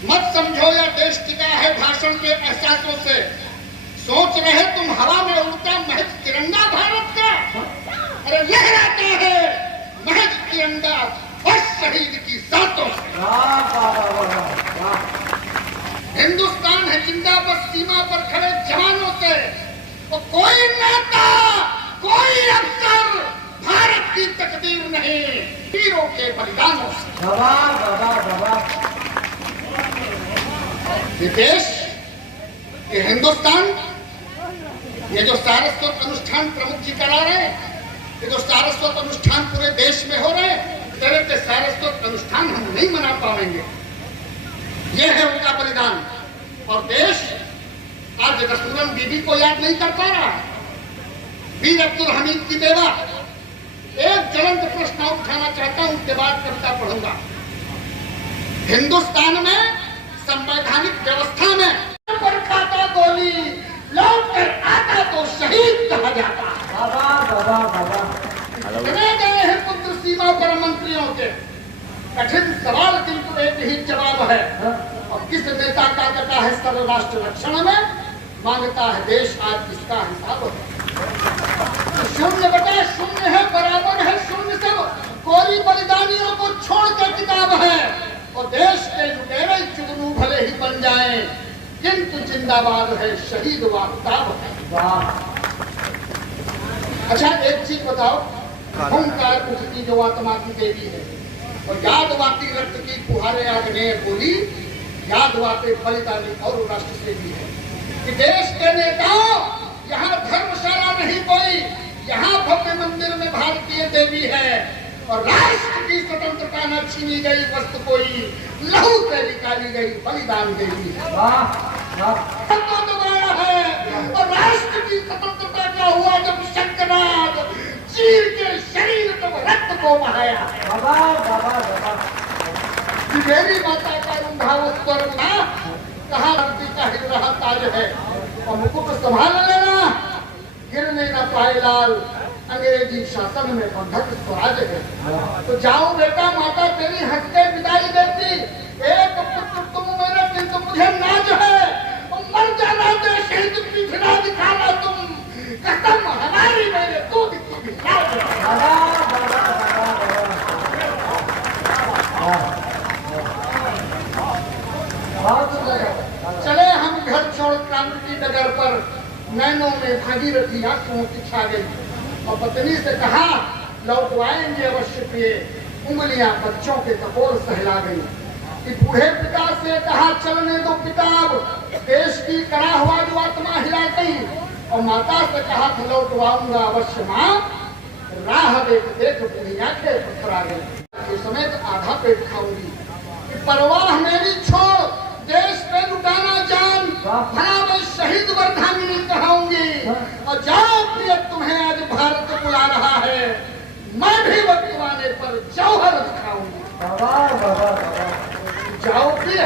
मत समझो या देश टिका है भाषण के एहसासों से। सोच रहे तुम हवा में उड़ता महज तिरंगा भारत का, अरे लहराता है महज तिरंगा बस शहीद की सांसों से। हिंदुस्तान है जिंदा बस सीमा पर खड़े जवानों से। तो कोई नेता कोई अफसर भारत की तकदीर नहीं, वीरों के बलिदानों से। ये देश, ये हिंदुस्तान, ये जो सारस्वत अनुष्ठान प्रमुख जी करा रहे हैं, ये जो सारस्वत अनुष्ठान पूरे देश में हो रहे हैं, तरह के सारस्वत अनुष्ठान हम नहीं मना पाएंगे। ये है उनका बलिदान। और देश आज रसूलन बीबी को याद नहीं कर पा रहा। वीर अब्दुल हमीद की बेवा। एक ज्वलंत प्रश्न उठाना चाहता हूं, उसके बाद कविता पढ़ूंगा। हिंदुस्तान में संवैधानिक व्यवस्था में पर खाता गोली लौट कर आता तो शहीद कहा जाता। कितने गए हैं पुत्र सीमा पर मंत्रियों के? कठिन सवाल किंतु एक ही जवाब है। और किस नेता का कटा है सर्व राष्ट्र रक्षण में, मांगता है देश आज इसका हिसाब है। शून्य बटा शून्य है, बराबर है शून्य सब। कोरी बलिदानियों को छोड़कर किताब है। और देश के लुटेरे जुगनू भले ही बन जाएं, किंतु जिंदाबाद है शहीद वाक्ताब है। अच्छा एक चीज बताओ, हुंकार उठती जो आत्मा की देवी है, और याद वाती रक्त की फुहारे आग्नेय बोली, याद वाते बलिदानी और राष्ट्र सेवी है। कि देश के नेताओं, यहाँ धर्मशाला नहीं कोई, यहाँ भव्य मंदिर में भारतीय देवी है। और राष्ट्र की स्वतंत्रता न छीनी गई वस्तु कोई, लहू से निकाली गई बलिदान देवी है। तो दबाया है। और राष्ट्र की स्वतंत्रता क्या हुआ जब शंकरनाथ चीर के शरीर तब रक्त को बहाया। मेरी माता का रुंधाव स्वर ना, कहाँ रक्ति का हिल रहा ताज है। और मुकुट संभाल लेना, गिरने न पाए लाल, अंग्रेजी शासन में बंधक स्वराज है। तो जाओ बेटा, माता तेरी हंस के विदाई देती। एक पुत्र तुम मेरे, किंतु मुझे नाज है। और मर जाना दे शहीद पीछना दिखाना तुम, कसम हमारी मेरे दूध की लाज है। चले हम घर छोड़ क्रांति की डगर पर, नैनों में भागीरथी आंसुओं की छा गई। और पत्नी से कहा लौटवाएंगे अवश्य प्रिय, उंगलियां बच्चों के कपोल सहला गई। कि बूढ़े पिता से कहा चलने दो किताब, देश की कड़ा हुआ जो आत्मा हिला गई। और माता से कहा था लौटवाऊंगा अवश्य माँ, राह देख देख बूढ़ी आंखें पत्थरा गई। इस समय तो आधा पेट खाऊंगी, परवाह मेरी छोड़, देश पे लुटाना जान, भला मैं शहीद वर्धांगिनी कहाऊंगी। और जाओ प्रिय, तुम्हें आज भारत बुला रहा है, मैं भी वक्त आने पर जौहर दिखाऊंगी। जाओ प्रिय,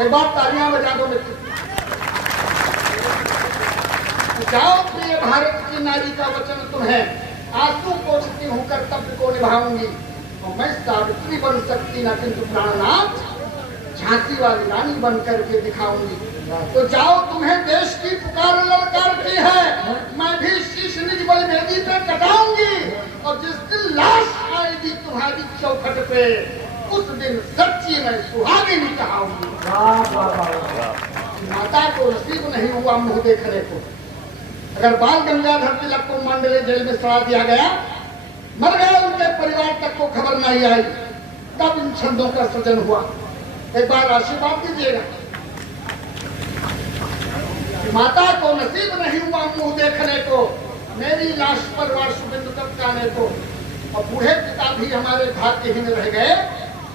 एक बार तालियां बजा दो मित्र। जाओ प्रिय, भारत की नारी का वचन तुम्हें, आंसू पोंछती हूँ कर्तव्य को निभाऊंगी। और मैं सावित्री बन सकती न, किंतु प्राणनाथ झांसी वाली रानी बन करके दिखाऊंगी। तो जाओ, तुम्हें देश की पुकार ललकारती है, मैं भी शीश निज बलिवेदी पे कटाऊंगी। और जिस दिन लाश आएगी तुम्हारी चौखट पे, उस दिन सच्ची मैं सुहागिनी कहाऊंगी। माता को नसीब नहीं हुआ मुंह देखने को। अगर बाल गंगाधर तिलक को मांडले जेल में सड़ा दिया गया, मर गया, उनके परिवार तक को खबर नहीं आई, तब इन छंदों का सृजन हुआ। एक बार आशीर्वाद दीजिएगा। माता को नसीब नहीं हुआ मुंह देखने को, मेरी लाश पर वार्षबिंदु टपकाने को। और बूढ़े पिता भी हमारे भाग्यहीन रह गए,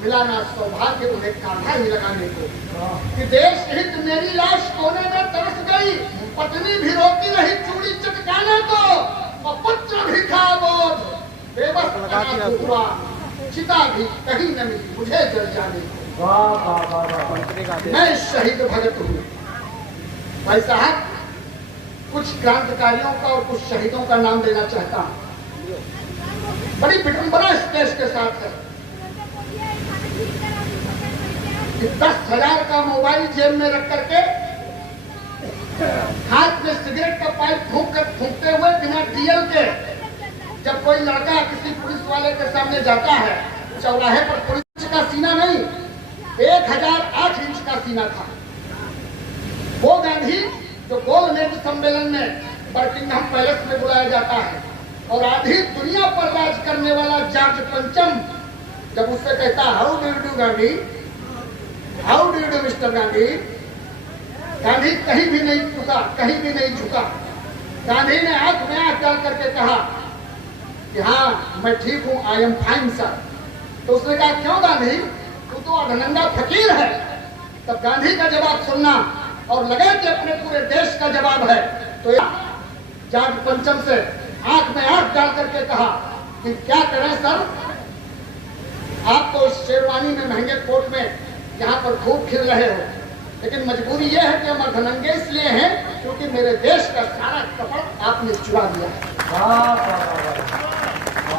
मिला ना सौभाग्य उन्हें कांधा ही लगाने को। कि देश हित मेरी लाश कोने में तरस गई, पत्नी भी रोती रही चूड़ी चटकाने को। और पुत्र भी था बोध, बेबस अनाथ हुआ, चिता भी कहीं न मिली मुझे जल जाने को। मैं शहीद भगत हूँ। भाई साहब, कुछ क्रांतिकारियों का और कुछ शहीदों का नाम लेना चाहता हूँ। बड़ी विडंबना इस देश के साथ है। कि 10,000 का मोबाइल जेब में रख करके हाथ में सिगरेट का पाइप फूंकते हुए बिना डीएल के जब कोई लड़का किसी पुलिस वाले के सामने जाता है, चौराहे पर पुलिस का सीना नहीं 1008 इंच का सीना था। वो गांधी जो गोल मेज सम्मेलन में बर्किंघम पैलेस में बुलाया जाता है और आधी दुनिया पर राज करने वाला जॉर्ज पंचम जब उससे कहता how do you do Gandhi, how do you do mister Gandhi, Gandhi कहीं भी नहीं झुका, कहीं भी नहीं झुका। गांधी ने आंख में आंख डाल करके कहा कि हाँ मैं ठीक हूं, आई एम फाइन सर। तो उसने कहा क्यों गांधी, तू तो अधनंगा फकीर है। तब गांधी का जवाब सुनना और लगे कि अपने पूरे देश का जवाब है, तो जॉर्ज पंचम से आंख में आंख डाल करके कहा कि क्या करें सर, आप तो इस शेरवानी में महंगे कोट में यहाँ पर खूब खिल रहे हो, लेकिन मजबूरी यह है कि हम अधनंगे इसलिए हैं क्योंकि मेरे देश का सारा कपड़ आपने चुरा दिया।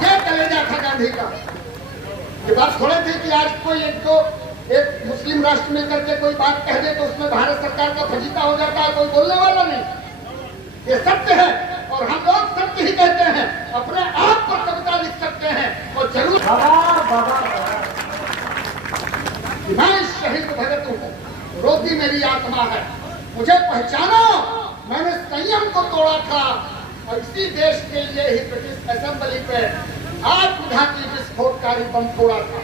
यह कलेजा था गांधी का। ये बात थोड़े थी कि आज कोई एक मुस्लिम राष्ट्र में करके कोई बात कह दे तो उसमें भारत सरकार का फजीता हो जाता है, कोई बोलने वाला नहीं। ये सत्य है और हम लोग सत्य ही कहते हैं, अपने आप पर कविता लिख सकते हैं और जरूर मैं शहीद भगत हूँ, रोगी मेरी आत्मा है, मुझे पहचानो, मैंने संयम को तोड़ा था और इसी देश के लिए ही ब्रिटिश असेंबली पे आत्मघाती विस्फोटकारी बम फोड़ा था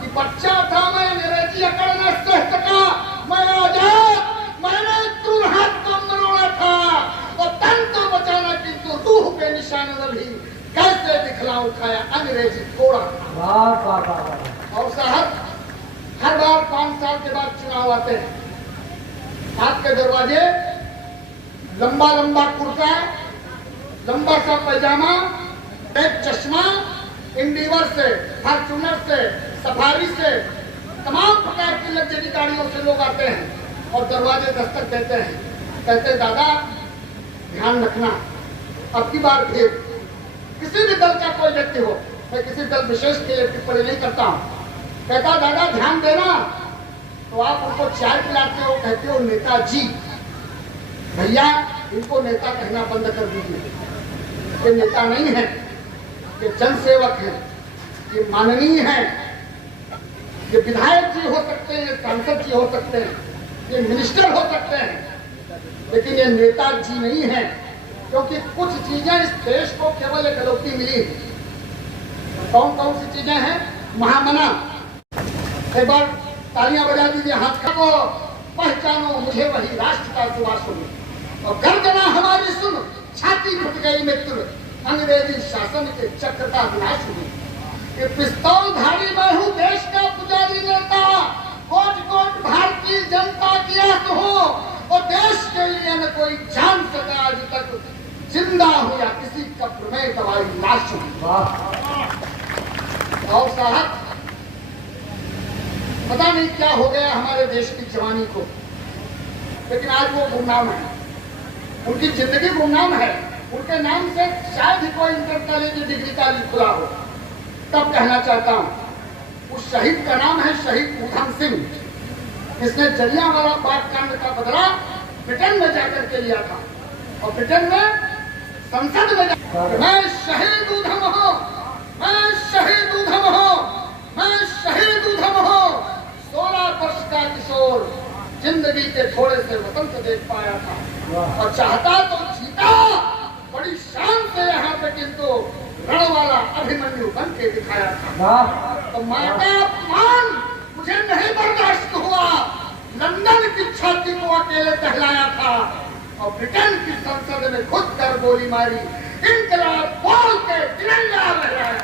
कि बच्चा था मैं, अंग्रेजी अकड़ न सह सका, मैं आजाद, मैंने क्रूर हाथ को मरोड़ा था और तन तो बचाना किंतु रूह के निशान भी कैसे दिखलाऊं खाया अंग्रेजी कोड़ा। और साहब हर बार 5 साल के बाद चुनाव आते हैं, आपके दरवाजे लंबा लंबा कुर्ता, लंबा सा पैजामा, एक चश्मा, इंडिवर से, फॉर्च्यूनर से, सफारी से, तमाम प्रकार की लग्जरी गाड़ियों से लोग आते हैं और दरवाजे दस्तक देते हैं, कहते दादा ध्यान रखना, अब की बार फिर किसी भी दल का कोई व्यक्ति हो, मैं किसी दल विशेष के लिए टिप्पणी नहीं करता हूँ, कहता दादा ध्यान देना, तो आप उनको चाय पिलाते हो, कहते हो नेताजी। भैया इनको नेता कहना बंद कर दीजिए, ये नेता नहीं है, ये जनसेवक है, ये माननीय है, ये विधायक जी हो सकते हैं, सांसद जी हो सकते हैं, ये मिनिस्टर हो सकते हैं, लेकिन ये नेता जी नहीं है, क्योंकि कुछ चीजें इस देश को केवल एक अलौकिक मिली। कौन कौन सी चीजें हैं? महामना, एक बार तालियां बजा दीजिए, हाथ को पहचानो मुझे वही राष्ट्र का सुवास सुनो, और गर्जना हमारी सुन, छाती फट गई मित्र, अंग्रेजी शासन के चक्र का विनाश हुई। ये पिस्तौल धारी मैं हूँ, देश का पुजारी नेता, कोट कोट भारतीय जनता की आस हो और देश के लिए न कोई जान सका आज तक, जिंदा हो या किसी कब्र में दवाई लाश हुई। और साहब पता नहीं क्या हो गया हमारे देश की जवानी को, लेकिन आज वो गुमनाम है, उनकी जिंदगी गुमनाम है, उनके नाम से शायद ही कोई इंटर कॉलेज डिग्री का खुला हो। तब कहना चाहता हूँ उस शहीद का नाम है शहीद ऊधम सिंह, जिसने जलियांवाला बाग कांड का बदला ब्रिटेन में जाकर के लिया था और ब्रिटेन में संसद में मैं शहीद ऊधम हूँ, मैं शहीद ऊधम हूँ, मैं शहीद ऊधम हूँ। 16 वर्ष का किशोर जिंदगी के थोड़े से वसंत देख पाया था और चाहता तो जीता बड़ी शान से यहाँ पे, किंतु रण वाला अभिमन्यु बन के दिखाया था। तो माता अपमान मुझे नहीं बर्दाश्त हुआ, लंदन की छाती को अकेले टहलाया था और ब्रिटेन की संसद में खुद कर गोली मारी, इनकलाब बोल के तिरंगा लहराया।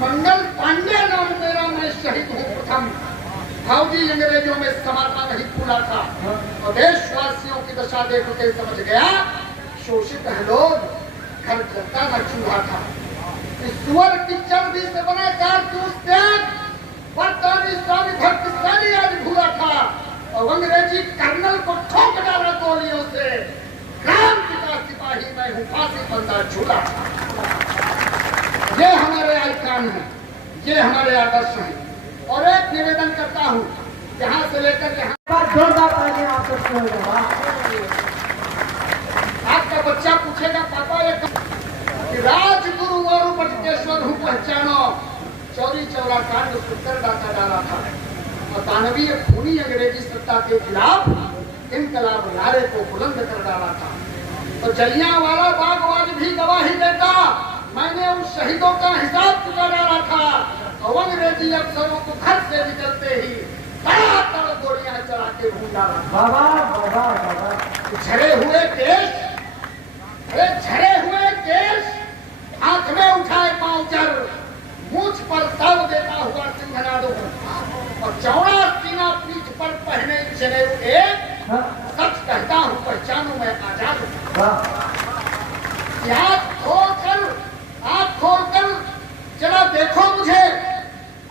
मंगल पांडे नाम मेरा, मैं शहीद हूँ प्रथम, फौजी अंग्रेजों में समाता नहीं फूला था और देशवासियों की दशा देख के समझ गया शोषित है लोग, घर चलता न चूल्हा था। इस सुअर की चर्बी से बना कारतूस त्याग बरतानी स्वामी भक्त सारी आज भूला था और अंग्रेजी कर्नल को ठोक डाला गोलियों से, क्रांति का करती हूँ फांसी बंदा झूला। ये हमारे आइकान है, ये हमारे आदर्श हैं। और एक निवेदन करता हूँ, यहाँ से लेकर यहाँ जोरदार तालियां आप सबके हो जाए। आपका बच्चा पूछेगा पापा ये कि राजगुरु और बटकेश्वर हूँ पहचानो, चौरी चौरा कांड सुंदर दाता डाला था और दानवीय खूनी अंग्रेजी सत्ता के खिलाफ इनकलाब नारे को बुलंद कर डाला था। तो जलियांवाला बाग आज भी गवाही देता, मैंने उन शहीदों का हिसाब चुका डाला था और अंग्रेजी अफसरों को घर से निकलते ही तड़ातड़ गोलियां चला के भून डाला। बाबा बाबा बाबा झरे हुए केश, अरे झरे हुए केश हाथ में उठाए पाँवचर, मूछ पर ताव देता हुआ सिंहनादो और चौड़ा सीना पीठ पर पहने चले एक, सच कहता हूँ पहचानू मैं आजाद हूँ। आँख खोलकर जरा देखो मुझे,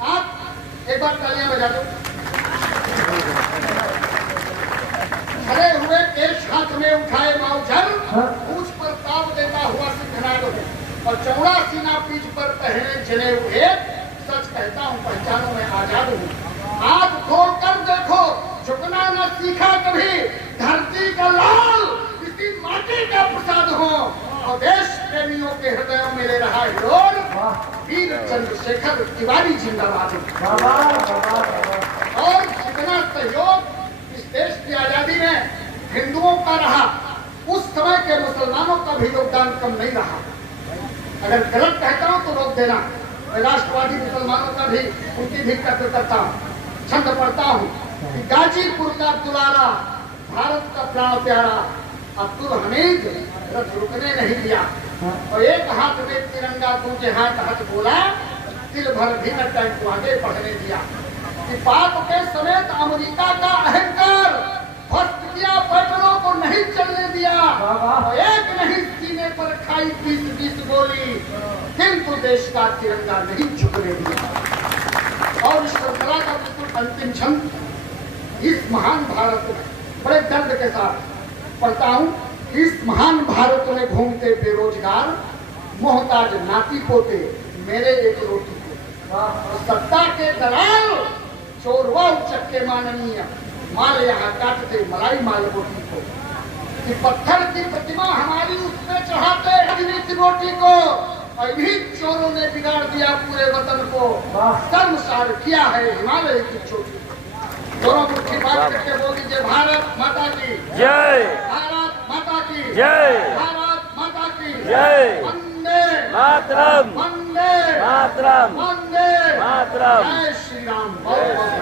आप एक बार तालियां बजा दो। झरे हुए केश हाथ में उठाए माउझर, मूछ पर ताव देता हुआ सिंहनादो और चौड़ा सीना पीठ पर पहने चले हुए, सच कहता हूँ पहचानो मैं आजाद हूँ। आँख खोल कर देखो, झुकना न सीखा कभी, धरती का लाल इसी माटी का प्रसाद हो और देश प्रेमियों के हृदयों में ले रहा हिलोर वीर चंद्रशेखर तिवारी जिंदाबाद। और जितना सहयोग इस देश की आजादी में हिंदुओं का रहा, उस समय के मुसलमानों का भी योगदान कम नहीं रहा। अगर गलत कहता हूँ तो रोक देना। मैं राष्ट्रवादी मुसलमानों का भी, उनकी भी कदर करता हूँ। छंद पढ़ता हूँ कि गाजीपुर का दुलारा, भारत का प्राण प्यारा, अब्दुल हमीद रथ रुकने नहीं दिया और एक हाथ में तिरंगा दूसरे हाथ बोला, दिल भर भी न टैंक को आगे बढ़ने दिया। कि पाक के समेत अमेरिका का अहंकार ध्वस्त किया, पैदलों को नहीं चलने दिया और एक नहीं सीने पर खाई 20-20 गोली, किंतु देश का तिरंगा नहीं झुकने दिया। और इस श्रृंखला का बिल्कुल अंतिम छंद इस महान भारत में बड़े दर्द के साथ पढ़ता हूँ। इस महान भारत में घूमते बेरोजगार, मोहताज नाती पोते मेरे एक रोटी को, सत्ता के दलाल चोरवा उचक्के माननीय, माल यहाँ काटते मलाई माल रोटी को। कि पत्थर की प्रतिमा हमारी उसमें चढ़ाते राजनीति रोटी को और भी चोरों ने बिगाड़ दिया पूरे वतन को, शर्मसार किया है हिमालय की चोटी। दोनों मुट्ठी बात करके बोल दीजिए भारत माता की जय, भारत माता की जय, भारत माता की जय, वंदे मातरम, वंदे मातरम, वंदे मातरम। जय श्री राम। बहुत बहुत